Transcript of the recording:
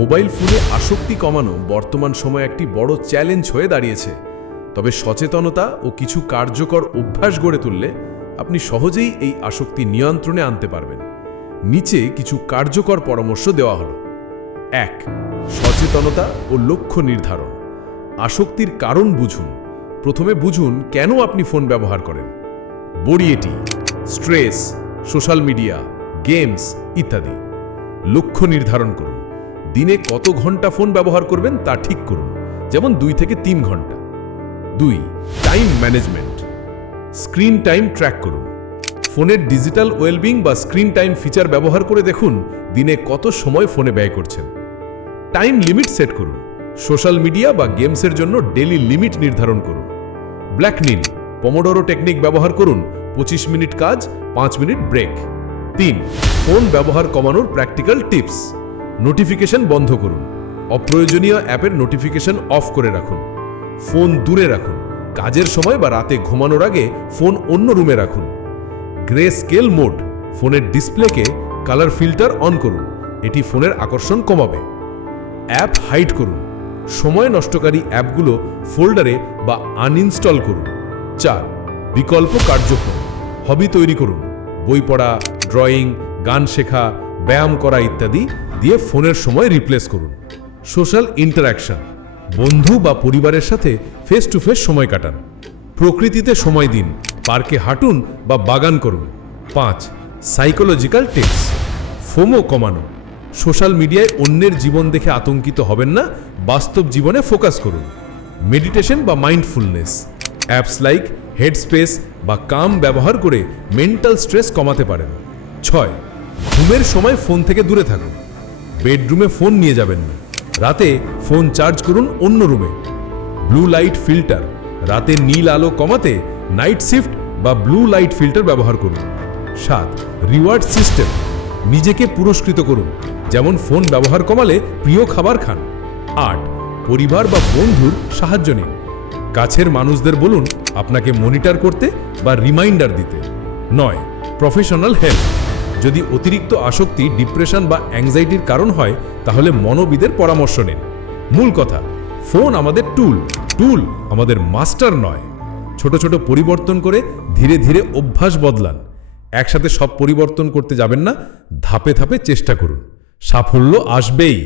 Mobile ফোনে আসক্তি কমানো বর্তমান সময়ে একটি বড় চ্যালেঞ্জ হয়ে দাঁড়িয়েছে। তবে সচেতনতা ও কিছু কার্যকর অভ্যাস গড়ে তুললে আপনি সহজেই এই আসক্তি নিয়ন্ত্রণে আনতে পারবেন। নিচে কিছু কার্যকর পরামর্শ দেওয়া হলো। 1. সচেতনতা ও লক্ষ্য নির্ধারণ। আসক্তির কারণ বুঝুন। প্রথমে বুঝুন কেন আপনি ফোন ব্যবহার করেন। বড়িয়েটি, স্ট্রেস, সোশ্যাল মিডিয়া, গেমস ইত্যাদি। লক্ষ্য নির্ধারণ করুন। দিনে কত ঘন্টা ফোন ব্যবহার করবেন তা ঠিক করুন, যেমন 2 থেকে 3 ঘন্টা। 2. Time management. Screen time track করুন। ফোনের ডিজিটাল ওয়েলবিং বা স্ক্রিন টাইম ফিচার ব্যবহার করে দেখুন দিনে কত সময় ফোনে ব্যয় করছেন। টাইম লিমিট সেট করুন। সোশ্যাল মিডিয়া বা গেমসের জন্য ডেইলি লিমিট নির্ধারণ করুন। ব্ল্যাক নিন, পমোডোরো টেকনিক ব্যবহার করুন। 25 মিনিট কাজ, 5 মিনিট ব্রেক। 3. ফোন ব্যবহার কমানোর প্র্যাকটিক্যাল টিপস। নোটিফিকেশন বন্ধ করুন। অপ্রয়োজনীয় অ্যাপের নোটিফিকেশন অফ করে রাখুন। ফোন দূরে রাখুন। কাজের সময় বা রাতে ঘুমানোর আগে ফোন অন্য রুমে রাখুন। গ্রে স্কেল মোড, ফোনের ডিসপ্লেকে কালার ফিল্টার অন করুন। এটি ফোনের আকর্ষণ কমাবে। অ্যাপ হাইড করুন। সময় নষ্টকারী অ্যাপগুলো ফোল্ডারে বা আনইনস্টল করুন। 4. বিকল্প কার্যক্রম। হবি তৈরি করুন। বই পড়া, ড্রয়িং, গান শেখা, ব্যায়াম করা ইত্যাদি দিয়ে ফোনের সময় রিপ্লেস করুন। Social interaction. বন্ধু বা পরিবারের সাথে ফেস টু ফেস সময় কাটান। প্রকৃতিতে সময় দিন, পার্কে হাঁটুন বা বাগান করুন। 5. Psychological tips. ফোমো কমানো। সোশ্যাল মিডিয়ায় অন্যের জীবন দেখে আতঙ্কিত হবেন না, বাস্তব জীবনে ফোকাস করুন। মেডিটেশন বা মাইন্ডফুলনেস। অ্যাপস লাইক হেডস্পেস বা কাম ব্যবহার করে মেন্টাল স্ট্রেস কমাতে পারেন। 6. ঘুমের সময় ফোন থেকে দূরে থাকুন। বেডরুমে ফোন নিয়ে যাবেন না। রাতে ফোন চার্জ করুন অন্য রুমে। Blue light filter. রাতে নীল আলো কমাতে নাইট শিফট বা ব্লু লাইট ফিল্টার ব্যবহার করুন। 7. Reward system. নিজেকে পুরস্কৃত করুন, যেমন ফোন ব্যবহার কমালে প্রিয় খাবার খান। 8. পরিবার বা বন্ধুর সাহায্য নিন। কাছের মানুষদের বলুন আপনাকে মনিটর করতে বা রিমাইন্ডার দিতে। 9. Professional help. যদি অতিরিক্ত আসক্তি ডিপ্রেশন বা অ্যাংজাইটির কারণ হয় তাহলে মনোবিদের পরামর্শ নিন। মূল কথা, ফোন আমাদের টুল আমাদের মাস্টার নয়। ছোট ছোট পরিবর্তন করে ধীরে ধীরে অভ্যাস বদলান। একসাথে সব পরিবর্তন করতে যাবেন না, ধাপে ধাপে চেষ্টা করুন। সাফল্য আসবেই।